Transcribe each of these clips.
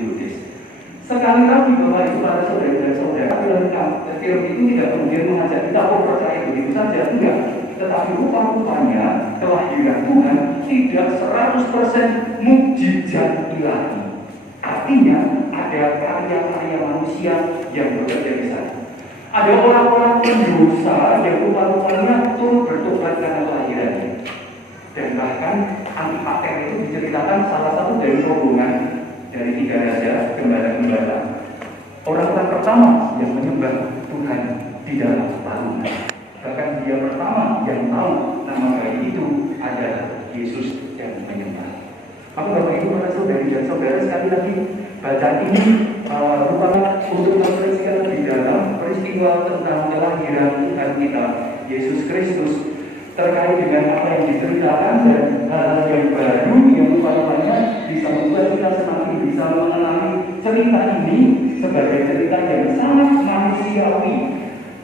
ideologis. Sekali lagi Bapak Ibu para saudara dan saudara, film itu tidak kemudian mengajak kita percaya begitu saja, enggak. Tetapi rupa-rupanya kelahiran Tuhan tidak 100% mukjizat ilahi. Artinya ada karya-karya manusia yang bekerja di sana. Ada orang-orang pendosa yang rupa-rupanya turut bertobat karena kelahirannya. Dan bahkan Antipater itu diceritakan salah satu dari rombongan dari 3 raja gembala-gembala. Orang-orang pertama yang menyembah Tuhan di dalam tarungan. Bahkan dia pertama yang tahu nama bayi itu adalah Yesus yang menyembah. Maka Bapak Ibu para saudari dan saudara, sekali lagi bacaan ini merupakan untuk memperhatikan di dalam peristiwa tentang kelahiran Tuhan kita Yesus Kristus, terkait dengan apa yang diceritakan dan hal-hal yang baru yang rupanya bisa membuat kita semakin bisa mengenali cerita ini sebagai cerita yang sangat manusiawi.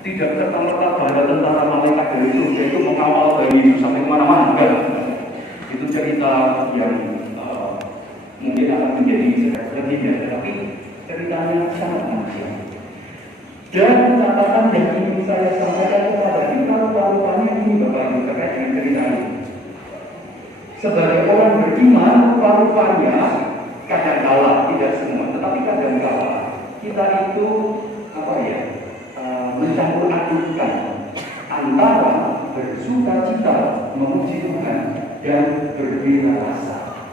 Tidak serta-merta bahwa tentara malaikat dari surga itu mengawal bayi itu sampai kemana-mana, enggak. Itu cerita yang mungkin akan menjadi legenda, tetapi ceritanya sangat manusiawi. Dan catatan yang ingin saya sampaikan kepada kita rupa-rupanya ini Bapak Ibu terkait dengan cerita ini. Sebagai orang beriman, rupa-rupanya kadang-kala, tidak semua, tetapi kadang-kala kita itu mencampur adukan antara bersuka cita memuji Tuhan dan berbeda rasa.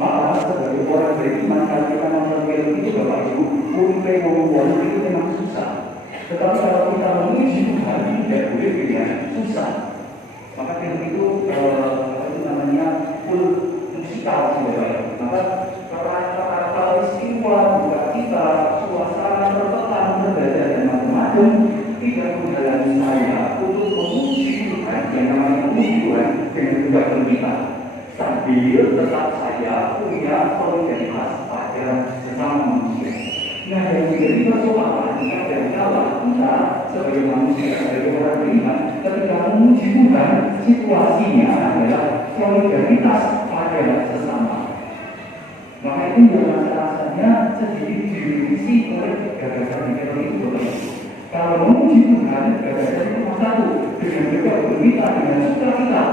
Maka sebagai orang beriman, kalau kita nonton film itu Bapak Ibu, uripe wong itu memang susah. Tetapi kalau kita memuji Tuhan tidak boleh dengan susah. Maka film itu full musikal sih Bapak Ibu. Maka para istimewa buat kita, suasana tertekan, berbeda dan macam-macam tidak menghalangi saya untuk memuji Tuhan yang namanya memuji Tuhan dengan juga kita. Sambil tetap saya punya solidaritas pada sesama manusia. Nah, yang menjadi persoalan adalah kita sebagai manusia, sebagai orang beriman, ketika memuji Tuhan, situasinya adalah solidaritas pada sesama. Maka itu yang rasa-rasanya sedikit diisi oleh gagasan di itu. Kalau memuji Tuhan, gagasan itu cuma satu, dengan juga berminta dengan sukacita.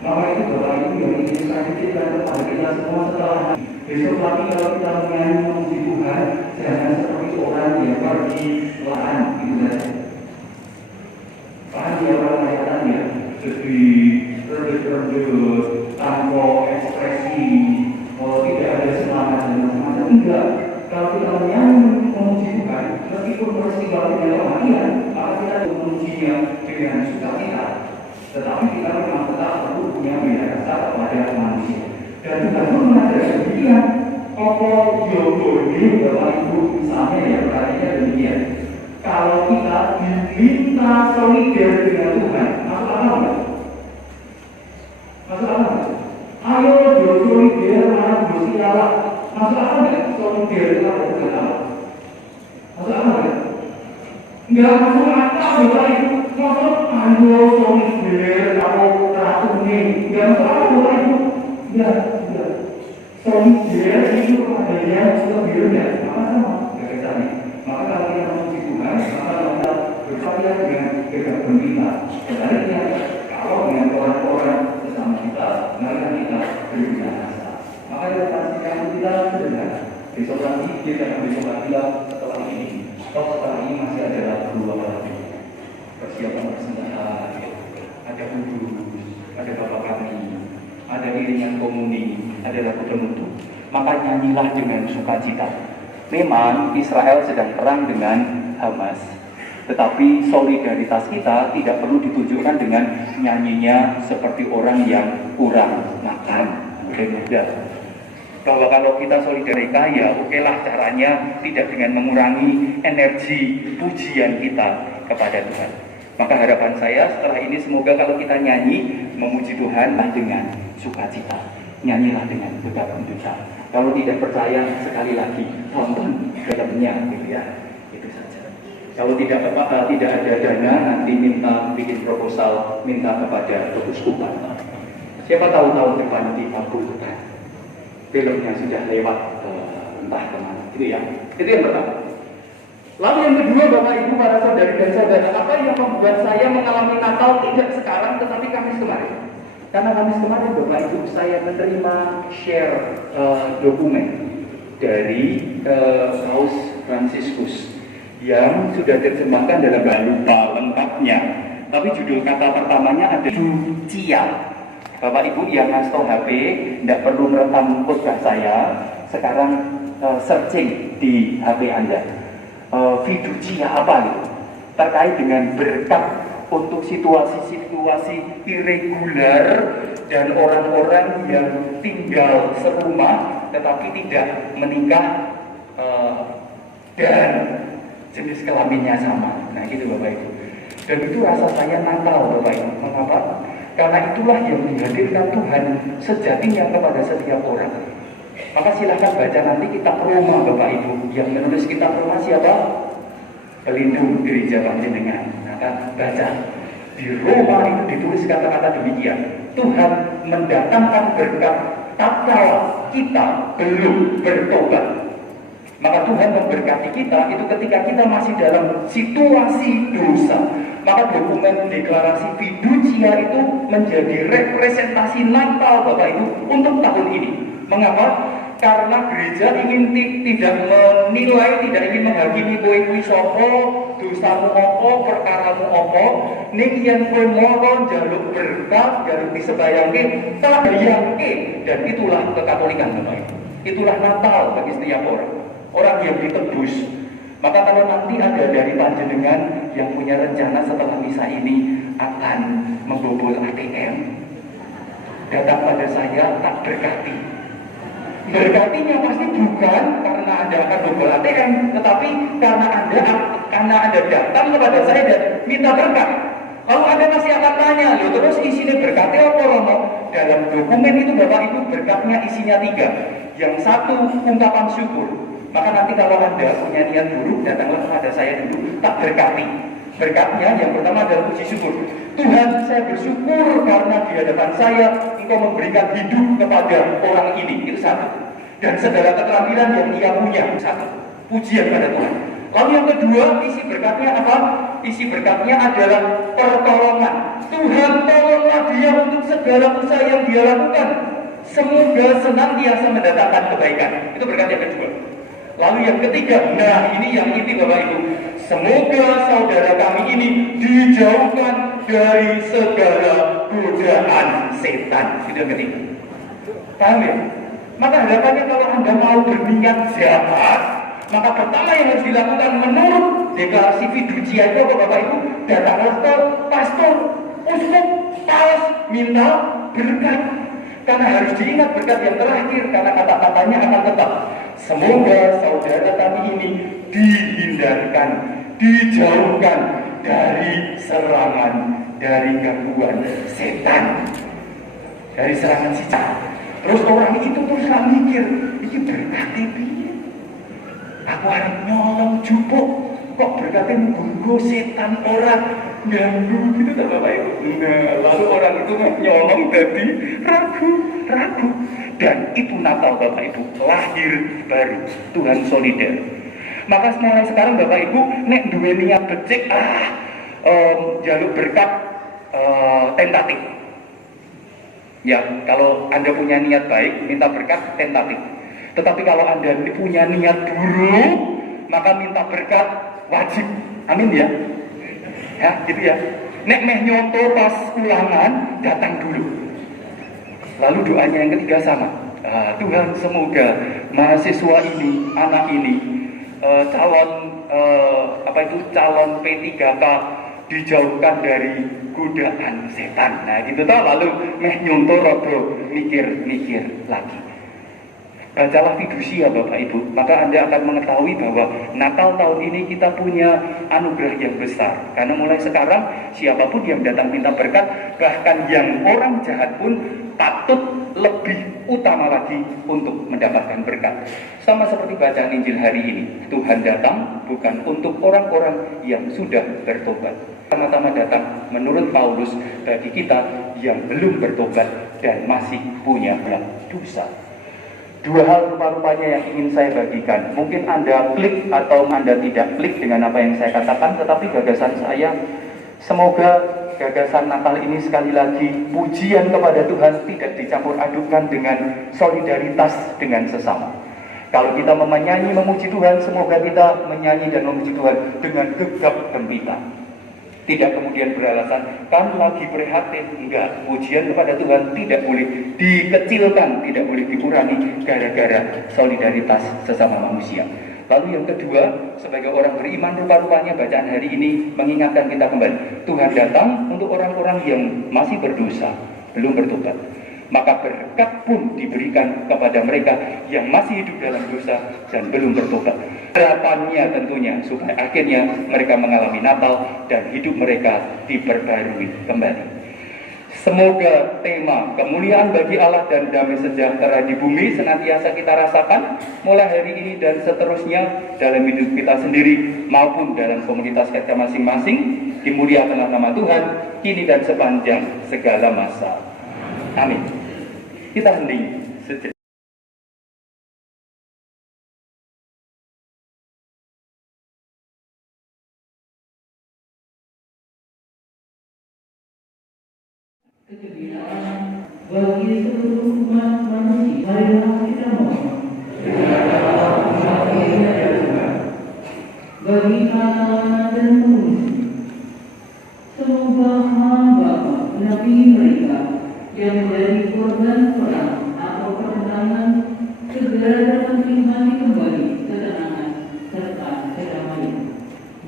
Maka itu Bapak Ibu yang ingin saya titipkan kepada kita semua setelah besok lagi kalau kita menyanyi memuji Tuhan, jangan seperti orang yang pergi lahan gitu saja. Lahan dia orang layanannya sedih, terdekat, tanpa ekspresi, tidak ada semangat dan macam-macam. Enggak. Kalau kita menyanyi memuji Tuhan, meskipun peristiwa tidak kematian, maka kita memujinya dengan sukacita. Tetapi kita memang tetap perlu punya beda rasa kepada manusia. Dan Tuhan pun mengajarkan demikian. Kalau jodoh ini Bapak Ibu misalnya ya perhatiannya demikian. Kalau kita diminta solidar dengan Tuhan, masuk akal nggak? Masuk akal nggak? Ayo jodoh solidar mana Gusti Allah. Masuk akal nggak? Solidar dengan Tuhan Allah. Masuk akal nggak? Nggak masuk akal Bapak Ibu. Masuk ayo solidar kalau ratu ini. Nggak masuk akal Bapak Ibu. Nggak. Solidar itu adanya lebih rendah. Maka sama gagasannya. Maka kalau kita memuji Tuhan, maka kita berkarya dengan berminta. Sebaliknya, kalau dengan orang-orang bersama kita, maka kita berbeda rasa. Maka pastikan kita sederhana. Besok lagi kita akan besok lagi setelah ini. Setelah ini masih ada lagu lagi. Persiapan persembahan, ada kudus, ada Bapak kami, ada iringan komuni, ada lagu penutup. Maka nyanyilah dengan sukacita. Memang Israel sedang perang dengan Hamas, tetapi solidaritas kita tidak perlu ditunjukkan dengan nyanyinya seperti orang yang kurang makan. Mudah-mudah. Kalau kita solidarita ya okelah caranya tidak dengan mengurangi energi pujian kita kepada Tuhan. Maka harapan saya setelah ini semoga kalau kita nyanyi memuji Tuhan dengan sukacita. Nyanyilah dengan betapa dosa. Kalau tidak percaya sekali lagi tonton filmnya gitu ya. Itu saja. Kalau tidak ada dana nanti minta bikin proposal minta kepada keuskupan. Siapa tahu tahun depan dikabulkan. Filmnya sudah lewat entah kemana. Itu yang pertama. Lalu yang kedua, Bapak Ibu, para saudari dan saudara, apa yang membuat saya mengalami Natal tidak sekarang tetapi Kamis kemarin? Karena Kamis kemarin, Bapak Ibu, saya menerima share dokumen dari Paus Fransiskus yang sudah terjemahkan dalam bahasa lupa lengkapnya. Tapi judul kata pertamanya ada fiducia. Bapak Ibu yang ngasih HP, tidak perlu merekam khotbah saya. Sekarang searching di HP Anda. Fiducia apa itu? Terkait dengan berkat untuk situasi-situasi irregular dan orang-orang yang tinggal serumah tetapi tidak menikah dan jenis kelaminnya sama. Nah gitu Bapak Ibu. Dan itu rasa saya Natal Bapak Ibu. Mengapa? Karena itulah yang dihadirkan Tuhan sejatinya kepada setiap orang. Maka silahkan baca nanti kitab Roma Bapak Ibu. Yang menulis kitab Roma siapa? Pelindung gereja panjenengan. Nah, baca. Di Roma itu ditulis kata-kata demikian. Tuhan mendatangkan berkat tatkala kita belum bertobat. Maka Tuhan memberkati kita itu ketika kita masih dalam situasi dosa. Maka dokumen deklarasi fiducia itu menjadi representasi Natal Bapak Ibu untuk tahun ini. Mengapa? Karena gereja ingin tidak menilai, tidak ingin menghakimi kowe sopo, dosamu opo, perkaramu opo, ning yen kowe moro njaluk berkat, njaluk disebayangke, tak bayangke, dan itulah kekatolikan Bapak Ibu. Itulah Natal bagi setiap orang yang ditebus. Maka kalau nanti ada dari panjenengan yang punya rencana setelah misa ini akan membobol ATM, datang pada saya, tak berkati. Berkatinya pasti bukan karena Anda akan membobol ATM, tetapi karena Anda datang kepada saya dan minta berkat. Kalau Anda masih akan tanya, loh terus isinya berkatnya apa Romo? Dalam dokumen itu Bapak Ibu berkatnya isinya 3. Yang satu ungkapan syukur. Maka nanti kalau Anda punya niat buruk, datanglah kepada saya dulu, tak berkati. Berkatnya yang pertama adalah puji syukur. Tuhan, saya bersyukur karena di hadapan saya Engkau memberikan hidup kepada orang ini. Itu satu. Dan segala keterampilan yang ia punya. Satu. Pujian pada Tuhan. Lalu yang kedua, isi berkatnya apa? Isi berkatnya adalah pertolongan. Tuhan, tolonglah dia untuk segala usaha yang dia lakukan. Semoga senantiasa mendatangkan kebaikan. Itu berkat yang kedua. Lalu yang ketiga, nah ini yang inti Bapak Ibu. Semoga saudara kami ini dijauhkan dari segala godaan setan. Itu yang ketiga. Paham ya? Maka harapannya kalau Anda mau berniat jahat, maka pertama yang harus dilakukan menurut deklarasi fiducia itu apa Bapak Ibu? Datanglah ke pastor, uskup, paus, minta berkat. Karena harus diingat berkat yang terakhir, karena kata-katanya akan tetap. Semoga saudara kami ini dihindarkan, dijauhkan dari serangan, dari gangguan setan, dari serangan si jahat. Terus orang itu terus mikir, ini berkati piye? Aku harus nyolong jupuk, kok berkati mengganggu setan orang ganggu gitu tak Bapak Ibu? Nah, lalu orang itu nyolong jadi ragu. Dan itu Natal Bapak Ibu, lahir baru, Tuhan solidar. Maka mulai sekarang Bapak Ibu, nek duwe niat becik, jaluk berkat tentatif. Ya, kalau Anda punya niat baik, minta berkat tentatif. Tetapi kalau Anda punya niat buruk, maka minta berkat wajib. Amin ya. Ya, gitu ya. Nek meh nyoto pas ulangan, datang dulu. Lalu doanya yang ketiga sama. Tuhan semoga mahasiswa ini, anak ini, calon P3K dijauhkan dari godaan setan. Nah gitu toh, lalu meh nyontor rodo mikir lagi. Bacalah fiducia Bapak Ibu, maka Anda akan mengetahui bahwa Natal tahun ini kita punya anugerah yang besar. Karena mulai sekarang siapapun yang datang minta berkat, bahkan yang orang jahat pun patut lebih utama lagi untuk mendapatkan berkat. Sama seperti bacaan Injil hari ini, Tuhan datang bukan untuk orang-orang yang sudah bertobat. Pertama-tama datang menurut Paulus bagi kita yang belum bertobat dan masih punya dosa. Dua hal rupa-rupanya yang ingin saya bagikan. Mungkin Anda klik atau Anda tidak klik dengan apa yang saya katakan, tetapi gagasan saya, semoga gagasan Natal ini sekali lagi pujian kepada Tuhan tidak dicampur adukan dengan solidaritas dengan sesama. Kalau kita menyanyi memuji Tuhan, semoga kita menyanyi dan memuji Tuhan dengan gegap gempita. Tidak kemudian beralasan, kan lagi prihatin. Enggak, pujian kepada Tuhan tidak boleh dikecilkan, tidak boleh dikurangi gara-gara solidaritas sesama manusia. Lalu yang kedua, sebagai orang beriman, rupa-rupanya bacaan hari ini mengingatkan kita kembali. Tuhan datang untuk orang-orang yang masih berdosa, belum bertobat. Maka berkat pun diberikan kepada mereka yang masih hidup dalam dosa dan belum bertobat. Harapannya tentunya supaya akhirnya mereka mengalami Natal dan hidup mereka diperbarui kembali. Semoga tema kemuliaan bagi Allah dan damai sejahtera di bumi senantiasa kita rasakan mulai hari ini dan seterusnya dalam hidup kita sendiri maupun dalam komunitas kita masing-masing. Dimuliakanlah nama Tuhan kini dan sepanjang segala masa. Amin. Kita hening sejenak. Kegembiraan bagi seluruh umat manusia. Marilah kita mohon. Bagi anak-anak dan pengungsi, semoga hamba menapi mereka yang menjadi korban perang atau pertentangan segera dapat menikmati kembali ketenangan serta kedamaian.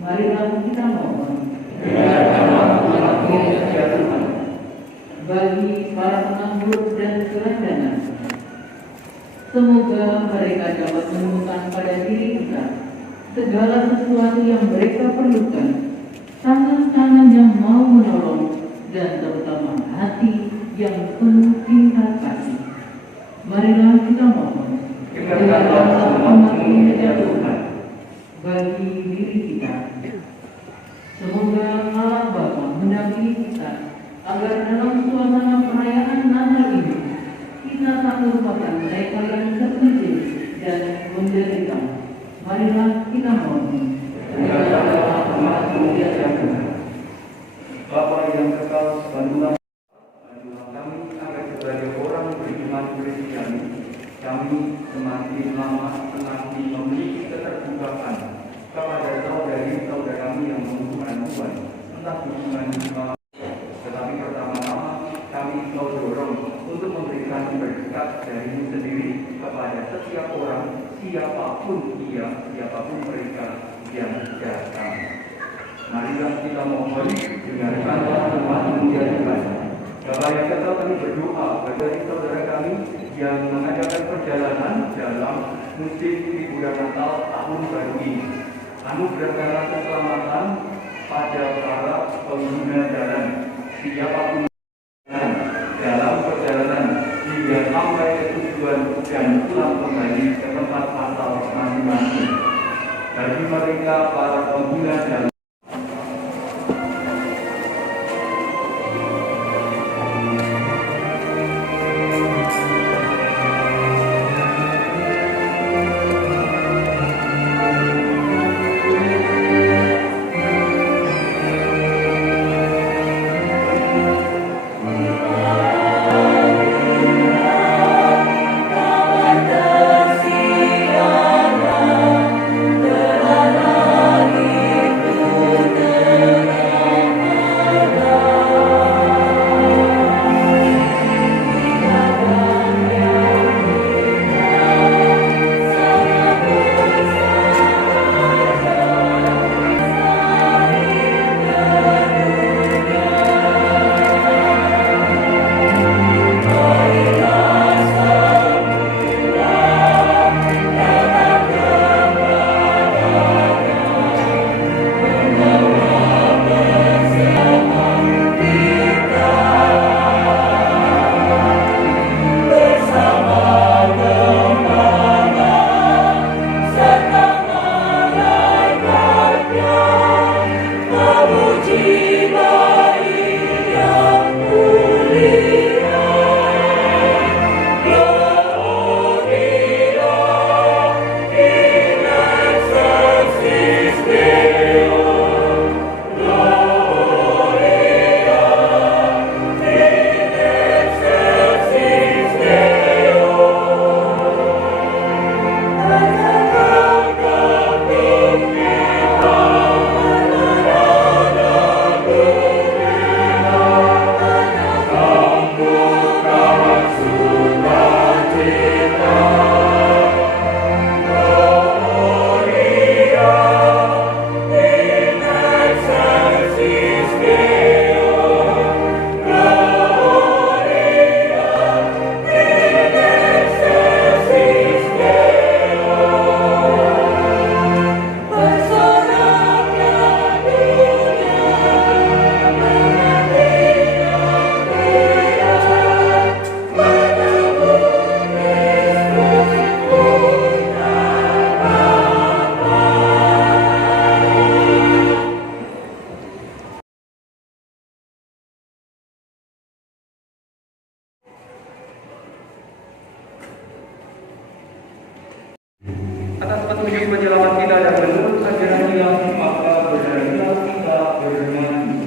Marilah kita mohon. Bagi para penganggur dan gelandangan, semoga mereka dapat menemukan pada diri kita segala sesuatu yang mereka perlukan, tangan-tangan yang mau menolong, dan terutama hati yang penuh cinta kasih. Marilah kita mohon. Bagi diri kita, semoga Allah Bapa mendampingi kita agar dalam suasana perayaan Natal ini kita tak melupakan mereka yang terpencil dan menderita. Marilah kita mohon. Bapa yang kekal, bantulah kami agar sebagai orang beriman Kristiani, kami semakin lama semakin memiliki keterbukaan kepada saudari-saudara kami yang membutuhkan Tuhan, entah hubungan tetapi pertama-tama kami mau dorong untuk memberikan berkat darimu sendiri kepada setiap orang, siapapun ia, siapapun mereka yang datang. Marilah kita mohon, dengarkanlah umat-Mu ya Tuhan. Bapak yang kekal, kami berdoa bagi saudara kami yang mengadakan perjalanan dalam musim liburan Natal tahun baru ini. Anugerahkanlah keselamatan pada para pengguna jalan, siapapun dalam perjalanan hingga sampai ke tujuan dan pulang kembali ke tempat asal masing-masing. Bagi mereka para pengguna jalan, Tujuh penyelamat kita dan menurut ajaran ilahi, maka beranilah kita bernyanyi.